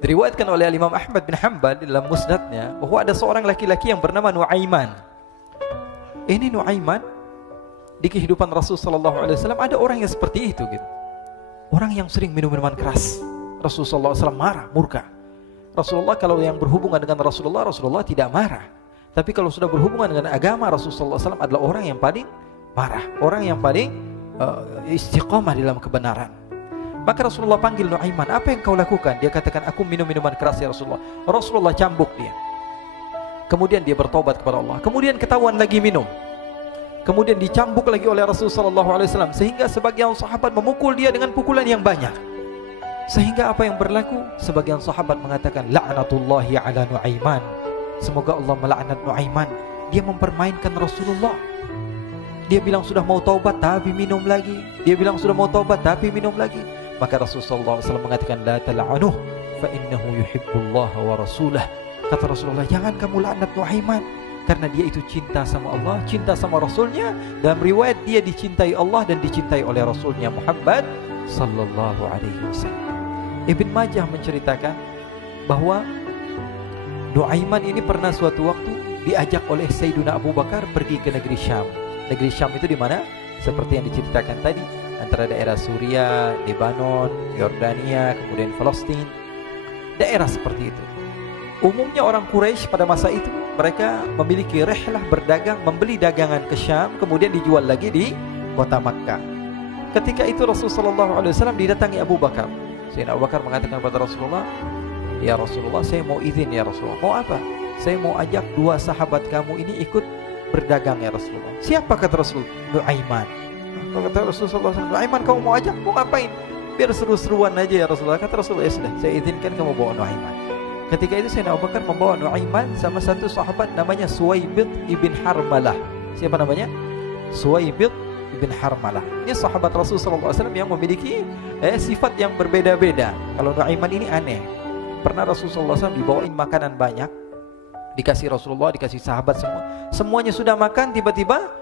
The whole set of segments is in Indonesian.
Diriwayatkan oleh Imam Ahmad bin Hanbal dalam musnadnya bahwa ada seorang laki-laki yang bernama Nuaiman. Ini Nuaiman, di kehidupan Rasul sallallahu alaihi wasallam ada orang yang seperti itu gitu. Orang yang sering minum minuman keras. Rasul sallallahu alaihi wasallam marah, murka. Rasulullah kalau yang berhubungan dengan Rasulullah tidak marah. Tapi kalau sudah berhubungan dengan agama, Rasul sallallahu alaihi wasallam adalah orang yang paling marah, orang yang paling istiqamah dalam kebenaran. Maka Rasulullah panggil Nuaiman, apa yang kau lakukan? Dia katakan, aku minum minuman keras ya Rasulullah. Rasulullah cambuk dia. Kemudian dia bertobat kepada Allah. Kemudian ketahuan lagi minum. Kemudian dicambuk lagi oleh Rasulullah SAW, sehingga sebagian sahabat memukul dia dengan pukulan yang banyak. Sehingga apa yang berlaku? Sebagian sahabat mengatakan, la'natullahi ala Nuaiman. Semoga Allah melaknat Nuaiman. Dia mempermainkan Rasulullah. Dia bilang sudah mau taubat tapi minum lagi. Dia bilang sudah mau taubat tapi minum lagi. Maka Rasulullah SAW mengatakan, la tal'anuh fa innahu yuhibbullah wa rasulah. Kata Rasulullah, jangan kamu laknat Nuaiman, karena dia itu cinta sama Allah, cinta sama Rasulnya. Dalam riwayat dia dicintai Allah dan dicintai oleh Rasulnya Muhammad sallallahu alaihi wasallam. Ibn Majah menceritakan bahwa Nuaiman ini pernah suatu waktu diajak oleh Sayyidina Abu Bakar pergi ke negeri Syam. Negeri Syam itu di mana? Seperti yang diceritakan tadi, antara daerah Suriah, Lebanon, Yordania, kemudian Palestina. Daerah seperti itu. Umumnya orang Quraisy pada masa itu mereka memiliki rihlah berdagang, membeli dagangan ke Syam, kemudian dijual lagi di kota Makkah. Ketika itu Rasulullah SAW didatangi Abu Bakar. Sayyidina Abu Bakar mengatakan kepada Rasulullah, ya Rasulullah, saya mau izin ya Rasulullah. Mau apa? Saya mau ajak dua sahabat kamu ini ikut berdagang ya Rasulullah. Siapa kata Rasul? Nuaiman. Kata Rasulullah, Nuaiman kamu mau ajak? Mau ngapain? Biar seru-seruan aja ya Rasulullah. Kata Rasulullah, ya sudah, saya izinkan kamu bawa Nuaiman. Ketika itu Sayyidina Abu Bakar membawa Nuaiman sama satu sahabat namanya Suwaibid ibn Harmalah. Siapa namanya? Suwaibid ibn Harmalah. Ini sahabat Rasulullah SAW yang memiliki sifat yang berbeda-beda. Kalau Nuaiman ini aneh. Pernah Rasulullah SAW dibawain makanan banyak, dikasih Rasulullah, dikasih sahabat semua. Semuanya sudah makan, tiba-tiba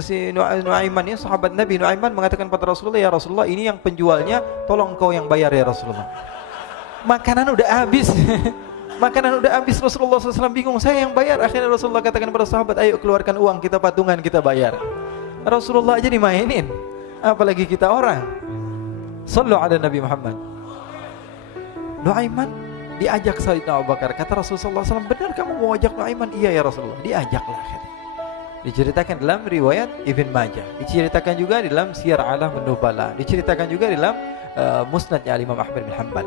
si Nuaiman ini, sahabat Nabi Nuaiman mengatakan kepada Rasulullah, ya Rasulullah, ini yang penjualnya, tolong kau yang bayar ya Rasulullah. Makanan udah habis. Makanan udah habis, Rasulullah SAW bingung, saya yang bayar. Akhirnya Rasulullah katakan kepada sahabat, ayo keluarkan uang, kita patungan, kita bayar. Rasulullah aja dimainin, apalagi kita orang. Sallu ala Nabi Muhammad. Nuaiman diajak Sayyidina Abu Bakar. Kata Rasulullah SAW, benar kamu mau ajak Nuaiman? Iya ya Rasulullah. Diajaklah. Diceritakan dalam riwayat Ibn Majah, diceritakan juga dalam Siyar A'lam An-Nubala, diceritakan juga dalam musnadnya Imam Ahmad bin Hanbal,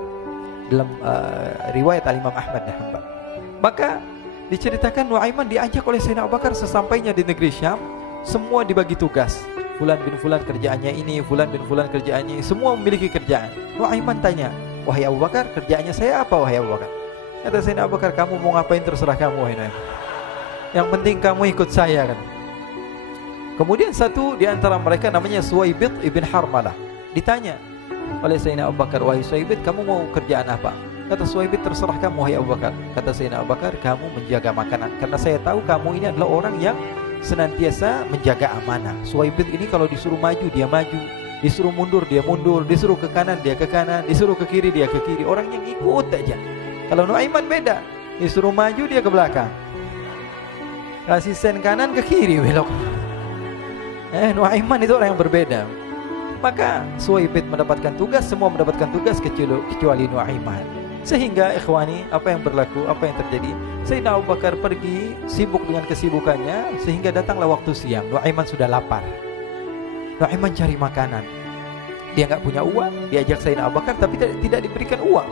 dalam riwayat Imam Ahmad bin Hanbal. Maka diceritakan Nuaiman diajak oleh Sayyidina Abu Bakar. Sesampainya di negeri Syam, semua dibagi tugas. Fulan bin Fulan kerjaannya ini, Fulan bin Fulan kerjaannya ini, semua memiliki kerjaan. Nuaiman tanya, wahai Abu Bakar, kerjaannya saya apa wahai Abu Bakar? Kata Sayyidina Abu Bakar, kamu mau ngapain terserah kamu wahai Nuaiman. Yang penting kamu ikut saya kan. Kemudian satu di antara mereka namanya Suwaibid ibn Harmalah. Ditanya oleh Sayyidina Abu Bakar, wahai Suwaibid, kamu mau kerjaan apa? Kata Suwaibid, terserah kamu wahai Abu Bakar. Kata Sayyidina Abu Bakar, kamu menjaga makanan, karena saya tahu kamu ini adalah orang yang senantiasa menjaga amanah. Suwaibid ini kalau disuruh maju dia maju, disuruh mundur dia mundur, disuruh ke kanan dia ke kanan, disuruh ke kiri dia ke kiri. Orang yang ikut aja. Kalau Nuaiman beda, disuruh maju dia ke belakang, kasih sen kanan ke kiri belok. Nuaiman itu orang yang berbeda. Maka Suwaibid mendapatkan tugas, semua mendapatkan tugas kecuali Nuaiman. Sehingga ikhwani, apa yang berlaku, apa yang terjadi? Sayyidina Abu Bakar pergi sibuk dengan kesibukannya, sehingga datanglah waktu siang. Nuaiman sudah lapar. Nuaiman cari makanan. Dia nggak punya uang, diajak Sayyidina Abu Bakar tapi tidak diberikan uang.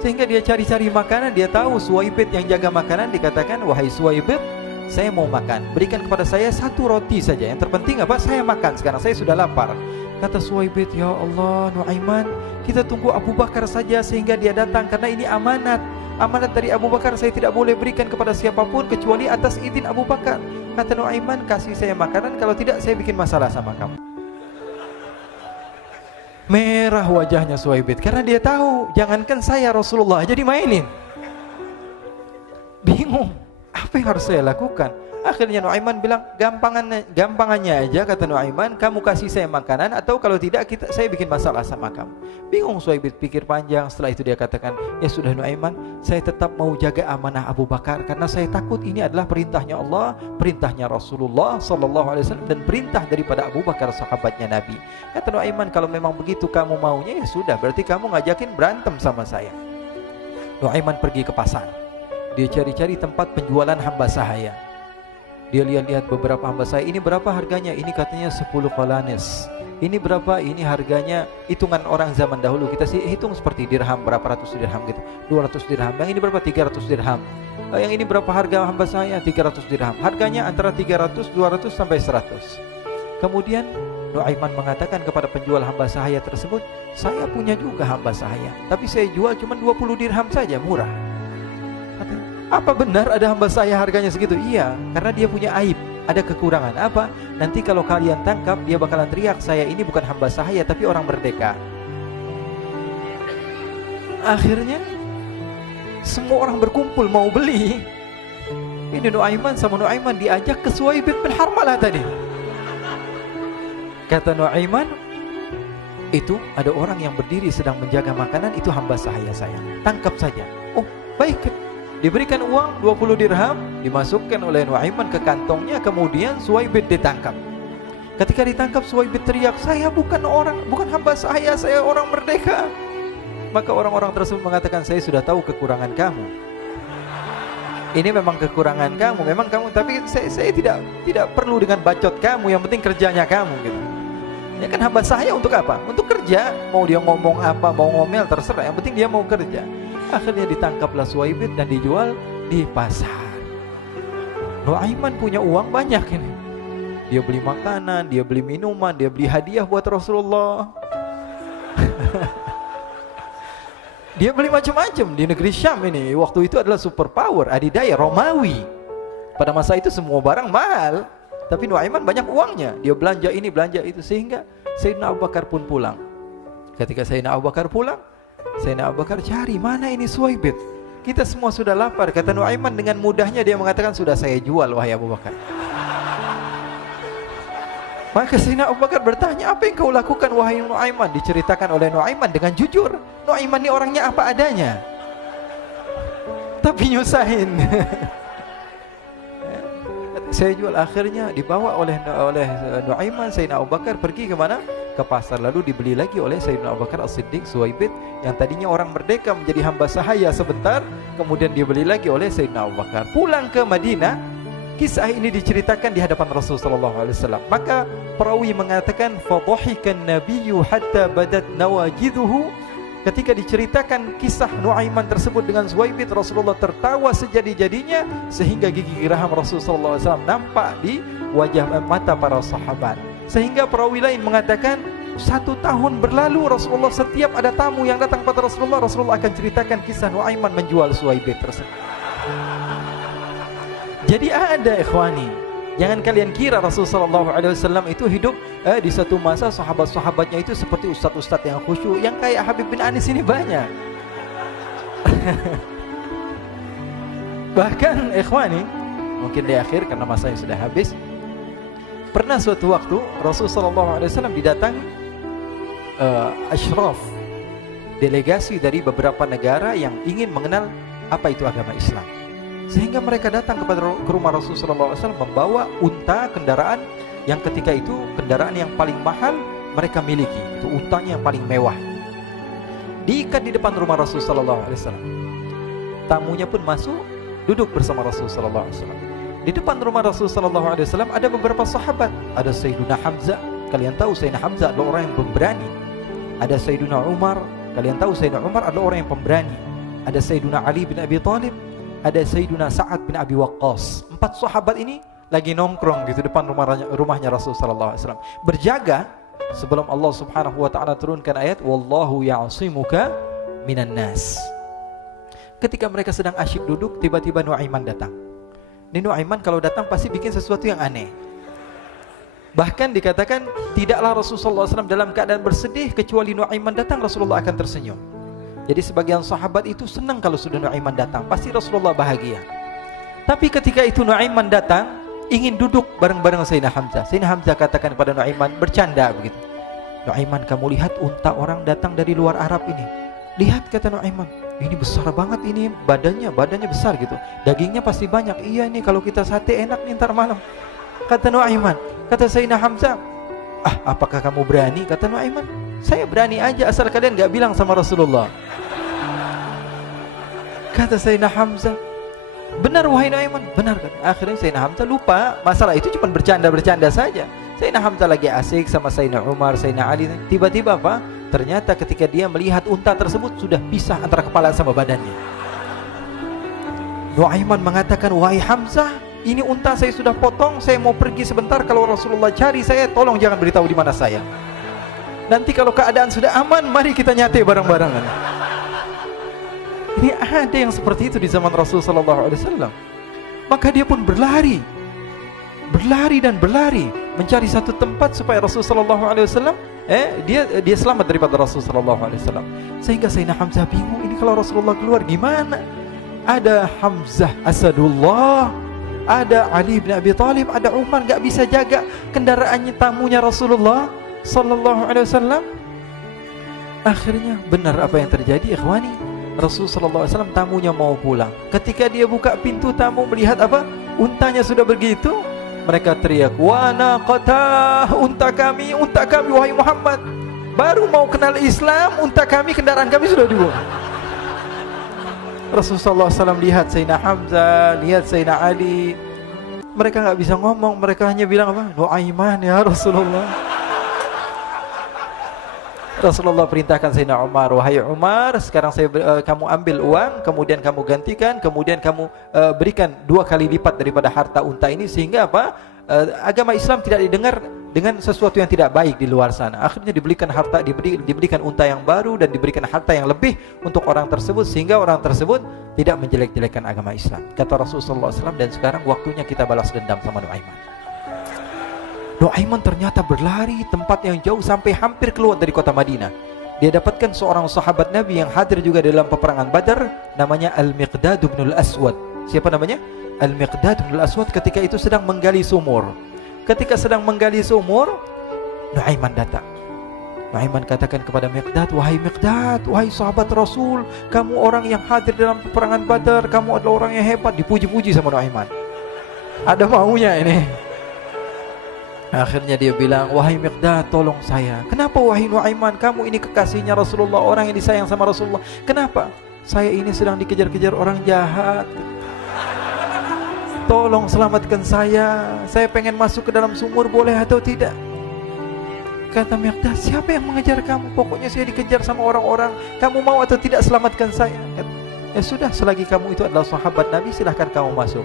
Sehingga dia cari-cari makanan. Dia tahu Suwaibid yang jaga makanan, dikatakan, wahai Suwaibid, saya mau makan, berikan kepada saya satu roti saja. Yang terpenting apa? Saya makan sekarang, saya sudah lapar. Kata Suwaibid, ya Allah Nuaiman, kita tunggu Abu Bakar saja sehingga dia datang, karena ini amanat. Amanat dari Abu Bakar, saya tidak boleh berikan kepada siapapun kecuali atas izin Abu Bakar. Kata Nuaiman, kasih saya makanan, kalau tidak saya bikin masalah sama kamu. Merah wajahnya Suwaibid, karena dia tahu, jangankan saya, Rasulullah jadi mainin. Bingung, apa yang harus saya lakukan? Akhirnya Nuaiman bilang, gampangannya aja, kata Nuaiman, kamu kasih saya makanan, atau kalau tidak saya bikin masalah sama kamu. Bingung Suhaib pikir panjang. Setelah itu dia katakan, ya sudah Nuaiman, saya tetap mau jaga amanah Abu Bakar, karena saya takut ini adalah perintahnya Allah, perintahnya Rasulullah SAW, dan perintah daripada Abu Bakar sahabatnya Nabi. Kata Nuaiman, kalau memang begitu kamu maunya, ya sudah, berarti kamu ngajakin berantem sama saya. Nuaiman pergi ke pasar. Dia cari-cari tempat penjualan hamba sahaya. Dia lihat-lihat beberapa hamba sahaya. Ini berapa harganya? Ini katanya 10 qalanis. Ini berapa? Ini harganya hitungan orang zaman dahulu. Kita sih hitung seperti dirham, berapa ratus dirham gitu. 200 dirham. Yang ini berapa? 300 dirham. Yang ini berapa harga hamba sahaya? 300 dirham. Harganya antara 300, 200 sampai 100. Kemudian Nuaiman mengatakan kepada penjual hamba sahaya tersebut, saya punya juga hamba sahaya, tapi saya jual cuma 20 dirham saja, murah. Katanya, apa benar ada hamba saya harganya segitu? Iya, karena dia punya aib, ada kekurangan. Apa? Nanti kalau kalian tangkap, dia bakalan teriak, saya ini bukan hamba sahaya tapi orang merdeka. Akhirnya semua orang berkumpul mau beli. Ini Nuaiman sama Nuaiman diajak ke Suhaib bin Harmalah tadi. Kata Nuaiman, itu ada orang yang berdiri sedang menjaga makanan, itu hamba sahaya saya, tangkap saja. Oh baik. Diberikan uang 20 dirham, dimasukkan oleh Nuaiman ke kantongnya. Kemudian Suhaib ditangkap. Ketika ditangkap, Suhaib teriak, saya bukan hamba saya orang merdeka. Maka orang-orang tersebut mengatakan, saya sudah tahu kekurangan kamu. Ini memang kekurangan kamu, memang kamu, tapi saya tidak perlu dengan bacot kamu, yang penting kerjanya kamu gitu. Ya kan hamba saya untuk apa? Untuk kerja. Mau dia ngomong apa, mau ngomel, terserah, yang penting dia mau kerja. Akhirnya ditangkaplah Suhaib dan dijual di pasar. Nuaiman punya uang banyak ini. Dia beli makanan, dia beli minuman, dia beli hadiah buat Rasulullah. Dia beli macam-macam di negeri Syam ini. Waktu itu adalah superpower, adidaya Romawi. Pada masa itu semua barang mahal, tapi Nuaiman banyak uangnya. Dia belanja ini, belanja itu, sehingga Sayyidina Abu Bakar pun pulang. Ketika Sayyidina Abu Bakar pulang, Sayyidina Abu Bakar cari, mana ini Suhaib? Kita semua sudah lapar. Kata Nuaiman dengan mudahnya dia mengatakan, sudah saya jual wahai Abu Bakar. Maka Sayyidina Abu Bakar bertanya, apa yang kau lakukan wahai Nuaiman? Diceritakan oleh Nuaiman dengan jujur. Nuaiman ini orangnya apa adanya, tapi nyusahin. Saya jual. Akhirnya dibawa oleh Nuaiman, Sayyidina Abu Bakar pergi ke mana? Ke pasar. Lalu dibeli lagi oleh Sayyidina Abu Bakar As-Siddiq Suhaib, yang tadinya orang merdeka menjadi hamba sahaya sebentar, kemudian dibeli lagi oleh Sayyidina Abu Bakar. Pulang ke Madinah, kisah ini diceritakan di hadapan Rasulullah SAW. Maka perawi mengatakan, fadhahikan nabiyyu hatta badat nawajiduhu. Ketika diceritakan kisah Nuaiman tersebut dengan Suhaib, Rasulullah tertawa sejadi-jadinya sehingga gigi geraham Rasulullah SAW nampak di wajah mata para sahabat. Sehingga perawi lain mengatakan, 1 tahun berlalu Rasulullah, setiap ada tamu yang datang pada Rasulullah akan ceritakan kisah Nuaiman menjual Suhaib tersebut. Jadi ada ikhwani, jangan kalian kira Rasulullah SAW itu hidup di satu masa sahabat-sahabatnya itu seperti ustadz-ustadz yang khusyuk, yang kayak Habib bin Anis ini banyak. Bahkan ikhwani, mungkin di akhir karena masanya sudah habis, pernah suatu waktu Rasulullah SAW didatangi asyraf, delegasi dari beberapa negara yang ingin mengenal apa itu agama Islam. Sehingga mereka datang ke rumah Rasulullah SAW membawa unta, kendaraan yang ketika itu kendaraan yang paling mahal mereka miliki. Itu untanya yang paling mewah. Diikat di depan rumah Rasulullah SAW. Tamunya pun masuk, duduk bersama Rasulullah SAW. Di depan rumah Rasulullah SAW ada beberapa sahabat. Ada Sayyiduna Hamzah. Kalian tahu Sayyidina Hamzah adalah orang yang pemberani. Ada Sayyiduna Umar. Kalian tahu Sayyidina Umar adalah orang yang pemberani. Ada Sayyiduna Ali bin Abi Thalib. Ada Sayyiduna Sa'ad bin Abi Waqqas. 4 sahabat ini lagi nongkrong gitu depan rumahnya Rasulullah SAW, berjaga sebelum Allah Subhanahu wa taala turunkan ayat wallahu ya'simuka minan nas. Ketika mereka sedang asyik duduk, tiba-tiba Nuaiman datang. Ini Nuaiman kalau datang pasti bikin sesuatu yang aneh. Bahkan dikatakan tidaklah Rasulullah SAW dalam keadaan bersedih, kecuali Nuaiman datang Rasulullah akan tersenyum. Jadi sebagian sahabat itu senang kalau sudah Nuaiman datang, pasti Rasulullah bahagia. Tapi ketika itu Nuaiman datang, ingin duduk bareng-bareng Sayyidina Hamzah. Sayyidina Hamzah katakan kepada Nuaiman, bercanda begitu. Nuaiman, kamu lihat unta orang datang dari luar Arab ini. Lihat, kata Nuaiman, ini besar banget ini, badannya besar gitu. Dagingnya pasti banyak. Iya, ini kalau kita sate enak nih ntar malam. Kata Nuaiman. Kata Sayyidina Hamzah, apakah kamu berani? Kata Nuaiman, saya berani aja asal kalian gak bilang sama Rasulullah. Kata Sayyidina Hamzah, benar wahai Nuaiman, benar kan? Akhirnya Sayyidina Hamzah lupa masalah itu, cuma bercanda-bercanda saja. Sayyidina Hamzah lagi asik sama Sayyidina Umar, Sayyidina Ali. Tiba-tiba apa? Ternyata ketika dia melihat unta tersebut sudah pisah antara kepala sama badannya. Nuaiman mengatakan, wahai Hamzah, ini unta saya sudah potong, saya mau pergi sebentar. Kalau Rasulullah cari saya, tolong jangan beritahu di mana saya. Nanti kalau keadaan sudah aman, mari kita nyate bareng-barengan. Ini ada yang seperti itu di zaman Rasulullah SAW. Maka dia pun berlari dan berlari mencari satu tempat supaya Rasulullah SAW dia selamat daripada Rasulullah SAW. Sehingga Sayyidina Hamzah bingung, ini kalau Rasulullah keluar gimana? Ada Hamzah Asadullah, ada Ali bin Abi Thalib, ada Umar, gak bisa jaga kendaraannya, tamunya Rasulullah Sallallahu Alaihi Wasallam. Akhirnya benar apa yang terjadi, ikhwani. Rasulullah Sallallahu Alaihi Wasallam tamunya mau pulang. Ketika dia buka pintu tamu melihat apa? Untanya sudah begitu. Mereka teriak, wa naqata, unta kami wahai Muhammad. Baru mau kenal Islam, unta kami, kendaraan kami sudah dibuang. Rasulullah SAW lihat Sayyidina Hamzah, lihat Sayyidina Ali. Mereka gak bisa ngomong, mereka hanya bilang apa? Nuaiman ya Rasulullah. Rasulullah perintahkan Sayyidina Umar, wahai Umar, sekarang kamu ambil uang, kemudian kamu gantikan, kemudian kamu berikan 2 kali lipat daripada harta unta ini, sehingga apa? Agama Islam tidak didengar dengan sesuatu yang tidak baik di luar sana. Akhirnya diberikan harta, diberikan unta yang baru dan diberikan harta yang lebih untuk orang tersebut, sehingga orang tersebut tidak menjelek-jelekan agama Islam. Kata Rasulullah SAW, dan sekarang waktunya kita balas dendam sama Nuaiman. Nuaiman ternyata berlari tempat yang jauh sampai hampir keluar dari kota Madinah. Dia dapatkan seorang sahabat Nabi yang hadir juga dalam peperangan Badar, namanya Al-Miqdad bin Al-Aswad. Siapa namanya? Al-Miqdad bin Al-Aswad ketika itu sedang menggali sumur. Ketika sedang menggali sumur, Nuaiman datang. Nuaiman katakan kepada Miqdad, wahai Miqdad, wahai sahabat Rasul, kamu orang yang hadir dalam peperangan Badar, kamu adalah orang yang hebat. Dipuji-puji sama Nuaiman. Ada maunya ini. Akhirnya dia bilang, wahai Miqdad, tolong saya. Kenapa wahai Nuaiman? Kamu ini kekasihnya Rasulullah, orang yang disayang sama Rasulullah. Kenapa? Saya ini sedang dikejar-kejar orang jahat. Tolong selamatkan saya. Saya pengen masuk ke dalam sumur, boleh atau tidak? Kata Miqdad, siapa yang mengejar kamu? Pokoknya saya dikejar sama orang-orang. Kamu mau atau tidak selamatkan saya? Ya sudah, selagi kamu itu adalah sahabat Nabi, silahkan kamu masuk.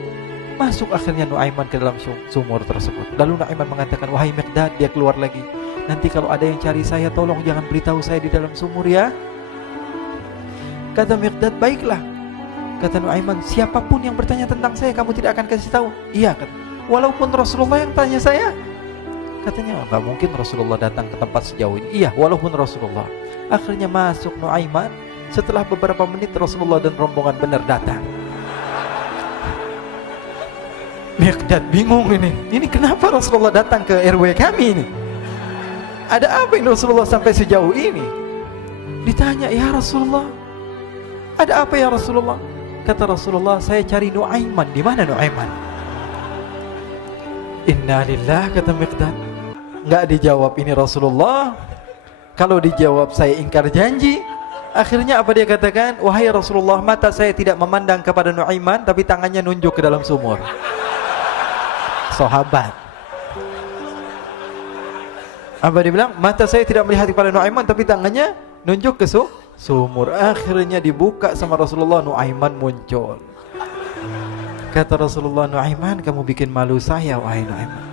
Masuk akhirnya Nuaiman ke dalam sumur tersebut. Lalu Nuaiman mengatakan, wahai Miqdad, dia keluar lagi. Nanti kalau ada yang cari saya, tolong jangan beritahu saya di dalam sumur ya. Kata Miqdad, baiklah. Kata Nuaiman, siapapun yang bertanya tentang saya, kamu tidak akan kasih tahu. Iya, kata. Walaupun Rasulullah yang tanya saya. Katanya, enggak mungkin Rasulullah datang ke tempat sejauh ini. Iya, walaupun Rasulullah. Akhirnya masuk Nuaiman. Setelah beberapa menit Rasulullah dan rombongan benar datang. Miqdad bingung ini. Ini kenapa Rasulullah datang ke RW kami ini? Ada apa ini Rasulullah sampai sejauh ini? Ditanya, ya Rasulullah, ada apa ya Rasulullah? Kata Rasulullah, saya cari Nuaiman. Di mana Nuaiman? Innalillah, kata Miqdad. Enggak dijawab ini Rasulullah. Kalau dijawab saya ingkar janji. Akhirnya apa dia katakan? Wahai Rasulullah, mata saya tidak memandang kepada Nuaiman, tapi tangannya nunjuk ke dalam sumur. Sahabat. Apa dia bilang? Mata saya tidak melihat kepada Nuaiman, tapi tangannya nunjuk ke sumur. Akhirnya dibuka sama Rasulullah, Nuaiman muncul. Kata Rasulullah, Nuaiman, kamu bikin malu saya, wahai Nuaiman.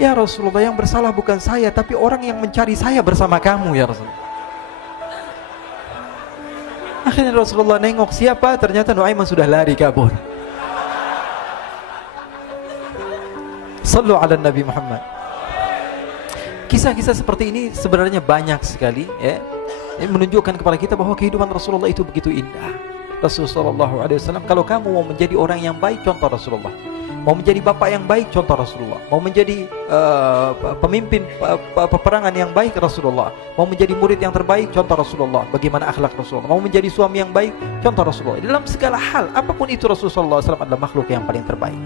Ya Rasulullah, yang bersalah bukan saya, tapi orang yang mencari saya bersama kamu ya Rasulullah. Akhirnya Rasulullah nengok siapa, ternyata Nuaiman sudah lari kabur. Sallu ala Nabi Muhammad. Kisah-kisah seperti ini sebenarnya banyak sekali ya. Ini menunjukkan kepada kita bahwa kehidupan Rasulullah itu begitu indah. Rasulullah SAW, kalau kamu mau menjadi orang yang baik, contoh Rasulullah. Mau menjadi bapak yang baik, contoh Rasulullah. Mau menjadi pemimpin peperangan yang baik, Rasulullah. Mau menjadi murid yang terbaik, contoh Rasulullah. Bagaimana akhlak Rasulullah. Mau menjadi suami yang baik, contoh Rasulullah. Dalam segala hal, apapun itu, Rasulullah SAW adalah makhluk yang paling terbaik.